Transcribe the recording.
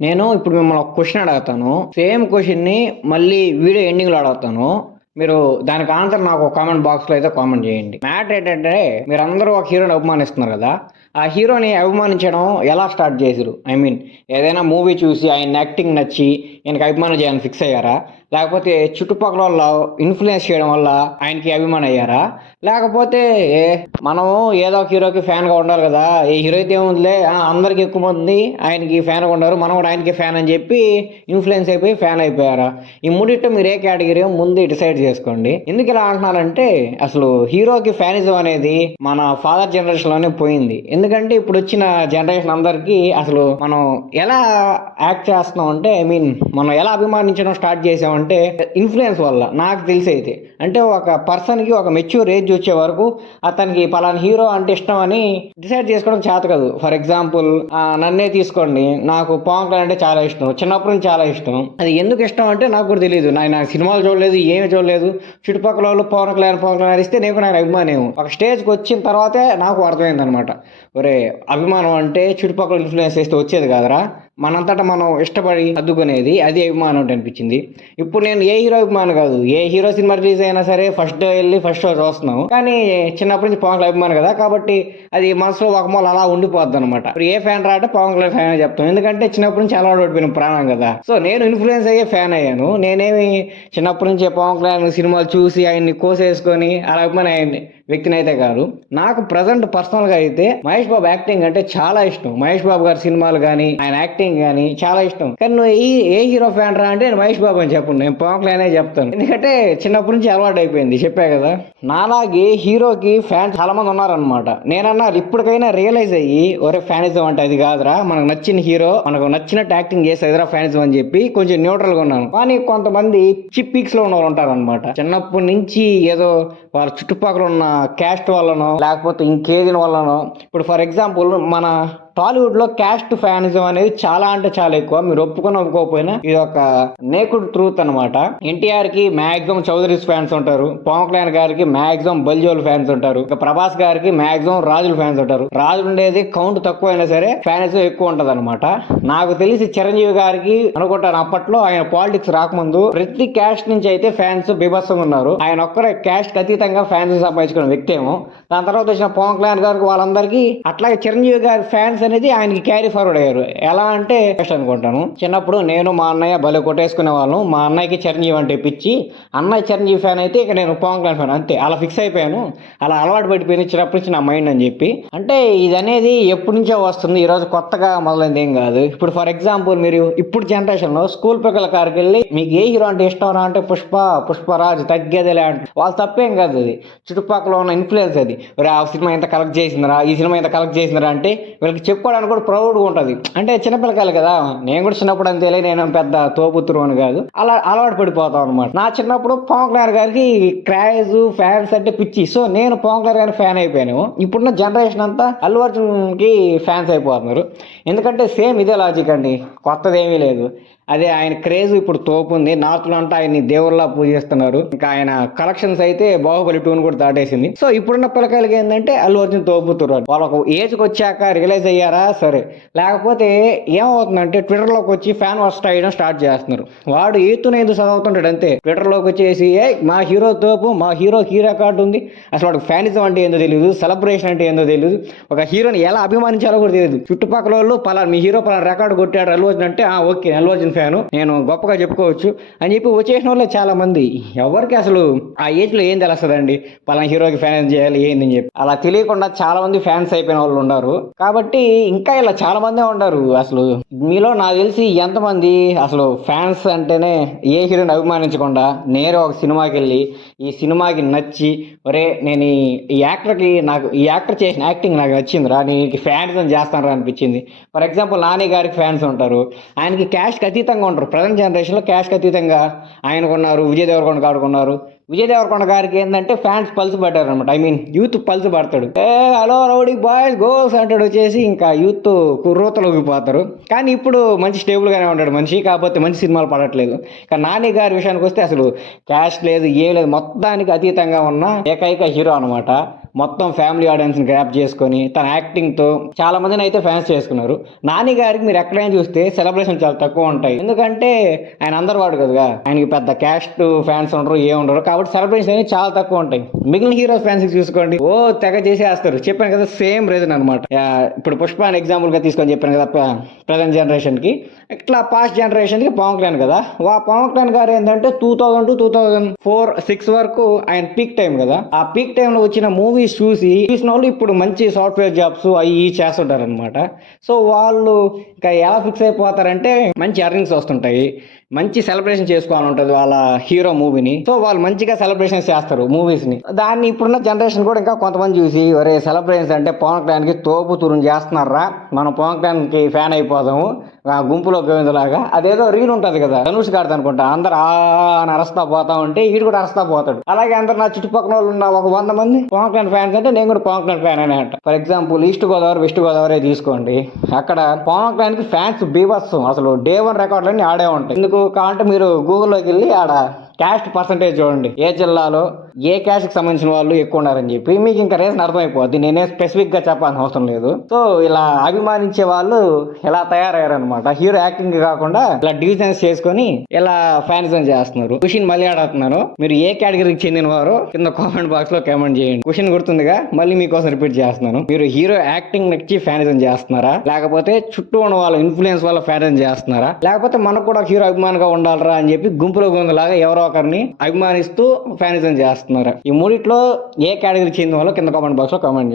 నేను ఇప్పుడు మిమ్మల్ని ఒక క్వశ్చన్ అడుగుతాను. సేమ్ క్వశ్చన్‌ని మళ్ళీ వీడియో ఎండింగ్‌లో అడుగుతాను. మీరు దానికి ఆన్సర్ నాకు కామెంట్ బాక్స్‌లో అయితే కామెంట్ చేయండి. మ్యాటర్ ఏంటంటే మీరందరూ ఒక హీరోని అభిమానిస్తున్నారు కదా! ఆ హీరోని అభిమానించడం ఎలా స్టార్ట్ చేసిర్రు? ఏదైనా మూవీ చూసి ఆయన యాక్టింగ్ నచ్చి ఈయనకి అభిమానం చేయాలని ఫిక్స్ అయ్యారా? లేకపోతే చుట్టుపక్కలోళ్ళ ఇన్‌ఫ్లుయెన్స్ చేయడం వల్ల ఆయనకి అభిమాని అయ్యారా? లేకపోతే మనం ఏదో ఒక హీరోకి ఫ్యాన్‌గా ఉండాలి కదా! ఏ హీరో అయితే ఏముందిలే అందరికి ఎక్కువ మంది ఆయనకి ఫ్యాన్‌గా ఉన్నారు. మనం కూడా ఆయనకి ఫ్యాన్ అని చెప్పి ఇన్‌ఫ్లుయెన్స్ అయిపోయి ఫ్యాన్ అయిపోయారా? ఈ మూడిట్లో మీరు ఏ కేటగిరీయో ముందు డిసైడ్ చేసుకోండి. ఎందుకు ఇలా అంటున్నానంటే అసలు హీరోకి ఫ్యానిజం అనేది మన ఫాదర్ జనరేషన్‌లోనే పోయింది. ఎందుకంటే ఇప్పుడొచ్చిన జనరేషన్ అందరికీ అసలు మనం ఎలా యాక్ట్ చేస్తున్నాం అంటే మనం ఎలా అభిమానించడం స్టార్ట్ చేసామంటే ఇన్‌ఫ్లుయెన్స్ వల్ల నాకు తెలిసైతే. అంటే ఒక పర్సన్‌కి ఒక మెచ్యూర్ ఏజ్ వచ్చే వరకు అతనికి పలానా హీరో అంటే ఇష్టం అని డిసైడ్ చేసుకోవడం చేత కాదు. ఫర్ ఎగ్జాంపుల్ నన్నే తీసుకోండి. నాకు పవన్ కళ్యాణ్ అంటే చాలా ఇష్టం. చిన్నప్పటి నుంచి చాలా ఇష్టం. అది ఎందుకు ఇష్టం అంటే నాకు కూడా తెలీదు. నా సినిమాలు చూడలేదు, ఏమి చూడలేదు. చుట్టుపక్కల వాళ్ళు పవన్ కళ్యాణ్ ఇస్తే నేను కూడా ఆయన అభిమానేమో. ఒక స్టేజ్‌కి వచ్చిన తర్వాతే నాకు అర్థమైందనమాట. ఒరేయ్! అభిమానం అంటే చుట్టుపక్కల ఇన్‌ఫ్లుయెన్స్ చేస్తే వచ్చేది కాదురా. మనంతట మనం ఇష్టపడి అద్దుకునేది అది అభిమానం అంటే అనిపించింది. ఇప్పుడు నేను ఏ హీరో అభిమాని కాదు. ఏ హీరో సినిమా రిలీజ్ అయినా సరే ఫస్ట్ డే వెళ్ళి ఫస్ట్ షో చూస్తున్నాం. కానీ చిన్నప్పటి నుంచి పవన్ కళ్యాణ్ అభిమాని కదా! కాబట్టి అది మనసులో ఒక మూల అలా ఉండిపోద్దనమాట. ఇప్పుడు ఏ ఫ్యాన్ రా అంటే పవన్ కళ్యాణ్ ఫ్యాన్ అని చెప్తాం. ఎందుకంటే చిన్నప్పటి నుంచి అలవాటు పడిపోయిన ప్రాణం కదా! సో నేను ఇన్‌ఫ్లుయెన్స్ అయ్యే ఫ్యాన్ అయ్యాను. నేనేమి చిన్నప్పటి నుంచే పవన్ కళ్యాణ్ సినిమాలు చూసి ఆయన్ని కోసేసుకొని అలా అభిమాని అయ్యాను వ్యక్తిని అయితే కాదు. నాకు ప్రజెంట్ పర్సనల్‌గా అయితే మహేష్ బాబు యాక్టింగ్ అంటే చాలా ఇష్టం. మహేష్ బాబు గారి సినిమాలు గానీ, ఆయన యాక్టింగ్ గానీ చాలా ఇష్టం. కానీ నువ్వు ఏ హీరో ఫ్యాన్ రా అంటే నేను మహేష్ బాబు అని చెప్పను. నేను పవన్ కళ్యాణే చెప్తాను. ఎందుకంటే చిన్నప్పటి నుంచి అలవాటు అయిపోయింది. చెప్పా కదా! నాలాగే హీరోకి ఫ్యాన్స్ చాలా మంది ఉన్నారనమాట. నేనన్నా ఇప్పటికైనా రియలైజ్ అయ్యి ఒరే ఫ్యానిజం అంటే అది కాదురా. మనకు నచ్చిన హీరో మనకు నచ్చినట్టు యాక్టింగ్ చేసేదిరా ఫ్యానిజం అని చెప్పి కొంచెం న్యూట్రల్‌గా ఉన్నాను. కానీ కొంతమంది చిప్ పీక్స్‌లో ఉన్నవాళ్ళు ఉంటారనమాట. చిన్నప్పటి నుంచి ఏదో వాళ్ళ చుట్టుపక్కల ఉన్న క్యాస్ట్ వల్లనో లేకపోతే ఇంకేది వల్లనో ఇప్పుడు ఫర్ ఎగ్జాంపుల్ మన టాలీవుడ్ లో క్యాస్ట్ ఫ్యానిజం అనేది చాలా అంటే చాలా ఎక్కువ. మీరు ఒప్పుకోకపోయినా ఇది ఒక నేకుడ్ ట్రూత్ అనమాట. ఎన్టీఆర్ కి మాక్సిమం చౌదరీస్ ఫ్యాన్స్ ఉంటారు. పవన్ కళ్యాణ్ గారికి మాక్సిమం బల్జోల్ ఫ్యాన్స్ ఉంటారు. ఇక ప్రభాస్ గారికి మాక్సిమం రాజుల ఫ్యాన్స్ ఉంటారు. రాజులు ఉండేది కౌంట్ తక్కువ అయినా సరే ఫ్యానిజం ఎక్కువ ఉంటది అనమాట. నాకు తెలిసి చిరంజీవి గారికి అనుకుంటాను అప్పట్లో ఆయన పాలిటిక్స్ రాకముందు ప్రతి క్యాస్ట్ నుంచి అయితే ఫ్యాన్స్ బీభత్సంగా ఉన్నారు. ఆయన ఒక్కరే క్యాస్ట్ అతీతంగా ఫ్యాన్స్ సంపాదించుకున్న వ్యక్తి ఏమో. దాని తర్వాత వచ్చిన పవన్ కళ్యాణ్ గారికి వాళ్ళందరికీ అట్లాగే చిరంజీవి గారి ఫ్యాన్స్ అనేది ఆయనకి క్యారీ ఫార్వర్డ్ అయ్యారు. ఎలా అంటే అనుకుంటాను చిన్నప్పుడు నేను మా అన్నయ్య భలే కొట్టేసుకునే వాళ్ళం. మా అన్నయ్యకి చిరంజీవి అంటే పిచ్చి. అన్నయ్య చిరంజీవి ఫ్యాన్ అయితే ఇక నేను పవన్ కళ్యాణ్ ఫ్యాన్ అంతే. అలా ఫిక్స్ అయిపోయాను. అలా అలవాటు పడిపోయింది చిన్నప్పటి నుంచి నా మైండ్ అని చెప్పి. అంటే ఇది అనేది ఎప్పటి నుంచో వస్తుంది. ఈ రోజు కొత్తగా మొదలైంది ఏం కాదు. ఇప్పుడు ఫర్ ఎగ్జాంపుల్ మీరు ఇప్పుడు జనరేషన్ లో స్కూల్ పిల్లల కారికి వెళ్ళి మీకు ఏ హీరో అంటే ఇష్టం రా అంటే పుష్పరాజ్ తగ్గేదేలే అంటే వాళ్ళు తప్పేం కాదు. అది చుట్టుపక్కల ఉన్న ఇన్ఫ్లుయెన్స్ అది. ఆ సినిమా ఎంత కలెక్ట్ చేసిందిరా, ఈ సినిమా ఎంత కలెక్ట్ చేసిందిరా అంటే వీళ్ళకి చెప్పుకోవడానికి కూడా ప్రౌడ్గా ఉంటుంది. అంటే చిన్నపిల్లకాయలు కదా, నేను కూడా చిన్నప్పుడు అంతేలే, నేను పెద్ద తోపుత్తురు అని కాదు, అలా అలవాటు పడిపోతాం అనమాట. నా చిన్నప్పుడు పవన్ కళ్యాణ్ గారికి క్రేజ్ ఫ్యాన్స్ అంటే పిచ్చి. సో నేను పవన్ కళ్యాణ్ గారి ఫ్యాన్ అయిపోయాను. ఇప్పుడున్న జనరేషన్ అంతా అల్లు అర్జున్ కి ఫ్యాన్స్ అయిపోతున్నారు. ఎందుకంటే సేమ్ ఇదే లాజిక్ అండి, కొత్తది ఏమీ లేదు. అదే ఆయన క్రేజ్ ఇప్పుడు తోపుంది. నార్త్ లో అంతా ఆయన్ని దేవుళ్ళ పూజిస్తున్నారు. ఇంకా ఆయన కలెక్షన్స్ అయితే బాహుబలి 2 కూడా దాటేసింది. సో ఇప్పుడున్న పిల్లకాయలకి ఏంటంటే అల్లు అర్జున్ తోపుతున్నారు. వాళ్ళకు ఏజ్కి వచ్చాక రియలైజ్ అయ్యారా సరే, లేకపోతే ఏమవుతుందంటే ట్విట్టర్ లోకి వచ్చి ఫ్యాన్ వార్స్ చేయడం స్టార్ట్ చేస్తున్నారు. వాడు ఈతున ఎందుకు చదువుతుంటాడు అంతే. ట్విట్టర్ లోకి వచ్చేసి మా హీరో తోపు, మా హీరోకి ఈ రికార్డు ఉంది. అసలు వాడికి ఫ్యానిజం అంటే ఏందో తెలియదు, సెలబ్రేషన్ అంటే ఏందో తెలియదు, ఒక హీరోని ఎలా అభిమానించాలో కూడా తెలియదు. చుట్టుపక్కల వాళ్ళు మీ హీరో పలానా రికార్డు కొట్టాడు అల్లు అర్జున్ అంటే ఓకే అల్లు అర్జున్ ఫ్యాను, నేను గొప్పగా చెప్పుకోవచ్చు అని చెప్పి వచ్చేసిన వాళ్ళే చాలా మంది. ఎవరికి అసలు ఆ ఏజ్ లో ఏం తెలుస్తుందండి పలానా హీరోకి ఫ్యాన్ చేయాలి ఏందని చెప్పి. అలా తెలియకుండా చాలా మంది ఫ్యాన్స్ అయిపోయిన వాళ్ళు ఉన్నారు. కాబట్టి ఇంకా ఇలా చాలా మందే ఉన్నారు. అసలు మీలో నాకు తెలిసి ఎంతమంది అసలు ఫ్యాన్స్ అంటేనే ఏ హీరోని అభిమానించకుండా నేరే ఒక సినిమాకి వెళ్ళి ఈ సినిమాకి నచ్చి ఒరే నేను ఈ యాక్టర్కి నాకు ఈ యాక్టర్ చేసిన యాక్టింగ్ నాకు నచ్చిందిరా, నేను ఫ్యాన్స్ అని చేస్తాను రా అనిపించింది. ఫర్ ఎగ్జాంపుల్ నాని గారికి ఫ్యాన్స్ ఉంటారు. ఆయనకి క్యాస్ట్కి అతీతంగా ఉంటారు. ప్రజెంట్ జనరేషన్లో క్యాస్ట్కి అతీతంగా ఆయనకున్నారు. విజయ్ దేవరకొండ గారుకున్నారు. విజయ్ దేవరకొండ గారికి ఏంటంటే ఫ్యాన్స్ పల్స్ పడ్డారు అనమాట. యూత్ పల్స్ పడతాడు. హలో రౌడీ బాయ్స్ గోల్స్ అంటాడు. వచ్చేసి ఇంకా యూత్ కుర్రోతలోకి పోతారు. కానీ ఇప్పుడు మంచి స్టేబుల్గానే ఉంటాడు మనిషి. కాకపోతే మంచి సినిమాలు పడట్లేదు. కానీ నాని గారి విషయానికి వస్తే అసలు క్యాస్ట్ లేదు, ఏం లేదు, మొత్తానికి అతీతంగా ఉన్న ఏకైక హీరో అనమాట. మొత్తం ఫ్యామిలీ ఆడియన్స్ ని గ్రాప్ చేసుకొని తన యాక్టింగ్ తో చాలా మందిని అయితే ఫ్యాన్స్ చేసుకున్నారు. నాని గారికి మీరు ఎక్కడైనా చూస్తే సెలబ్రేషన్ చాలా తక్కువ ఉంటాయి. ఎందుకంటే ఆయన అందరు వాడు కదా, ఆయనకి పెద్ద క్యాస్ట్ ఫ్యాన్స్ ఉండరు, ఏ ఉండరు, కాబట్టి సెలబ్రేషన్ అనేది చాలా తక్కువ ఉంటాయి. మిగిలిన హీరోస్ ఫ్యాన్స్ చూసుకోండి, ఓ తెగ చేసేస్తారు. చెప్పాను కదా, సేమ్ రీజన్ అనమాట. ఇప్పుడు పుష్ప అని ఎగ్జాంపుల్ గా తీసుకొని చెప్పాను కదా, ప్రజెంట్ జనరేషన్ కి. ఇట్లా పాస్ట్ జనరేషన్ కి పవన్ కళ్యాణ్ కదా, పవన్ కళ్యాణ్ గారు ఏంటంటే 2000 to 2004-6 వరకు ఆయన పీక్ టైం కదా. ఆ పీక్ టైం లో వచ్చిన మూవీస్ చూసిన వాళ్ళు ఇప్పుడు మంచి సాఫ్ట్వేర్ జాబ్స్ అవి చేస్తుంటారు అనమాట. సో వాళ్ళు ఇంకా ఎలా ఫిక్స్ అయిపోతారంటే మంచి ఎర్నింగ్స్ వస్తుంటాయి, మంచి సెలబ్రేషన్ చేసుకోవాలని ఉంటుంది వాళ్ళ హీరో మూవీని. సో వాళ్ళు మంచిగా సెలబ్రేషన్స్ చేస్తారు మూవీస్ ని. దాన్ని ఇప్పుడున్న జనరేషన్ కూడా ఇంకా కొంతమంది చూసి, ఒరే సెలబ్రేషన్స్ అంటే పవన్ కళ్యాణ్ కి తోపు తురుని చేస్తున్నారా, మనం పవన్ కళ్యాణ్ కి ఫ్యాన్ అయిపోదాము ఆ గుంపులో గోవిందలాగా. అదేదో రీల్ ఉంటది కదా, ధనుష్ గారిది అనుకుంటా, అందరు అని అరస్తా పోతా ఉంటే వీడు కూడా అరస్తా పోతాడు. అలాగే అందరు నా చుట్టుపక్కల వాళ్ళు ఉన్న ఒక 100 మంది పవన్ కళ్యాణ్ ఫ్యాన్స్ అంటే నేను కూడా పవన్ కళ్యాణ్ ఫ్యాన్ అనే అంట. For example east Godavari west Godavari తీసుకోండి, అక్కడ పవన్ కళ్యాణ్ కి ఫ్యాన్స్ బీభత్సం, అసలు డే 1 రికార్డులన్నీ ఆడే ఉంటాయి. ఎందుకు కావాలంటే మీరు గూగుల్లోకి వెళ్ళి ఆడ క్యాస్ట్ పర్సంటేజ్ చూడండి, ఏ జిల్లాలో ఏ క్యాస్ట్ కి సంబంధించిన వాళ్ళు ఎక్కువ ఉన్నారని చెప్పి మీకు ఇంకా రీజన్ అర్థమైపోద్ది. నేనే స్పెసిఫిక్ గా చెప్పాల్సిన అవసరం లేదు. సో ఇలా అభిమానించే వాళ్ళు ఇలా తయారయ్యారనమాట. హీరో యాక్టింగ్ కాకుండా ఇలా డివిజన్స్ చేసుకొని ఇలా ఫ్యానిజం చేస్తున్నారు. క్వశ్చన్ మళ్ళీ ఆడుతున్నాను, మీరు ఏ కేటగిరీకి చెందిన వారో కింద కామెంట్ బాక్స్ లో కామెంట్ చేయండి. క్వశ్చన్ గుర్తుందిగా, మళ్ళీ మీకోసం రిపీట్ చేస్తున్నాను. మీరు హీరో యాక్టింగ్ నచ్చి ఫ్యానిజం చేస్తున్నారా, లేకపోతే చుట్టూ ఉన్న వాళ్ళ ఇన్ఫ్లుయెన్స్ వల్ల ఫ్యానిజం చేస్తున్నారా, లేకపోతే మనకు కూడా హీరో అభిమానిగా ఉండాలరా అని చెప్పి గుంపులో గుందలాగా ఎవరో ఒకరిని అభిమానిస్తూ ఫ్యానిజం చేస్తున్నారా? ఈ మూడిట్లో ఏ కేటగిరీ చెందిన వాళ్ళో కింద కామెంట్ బాక్స్ లో కామెంట్ చేయండి.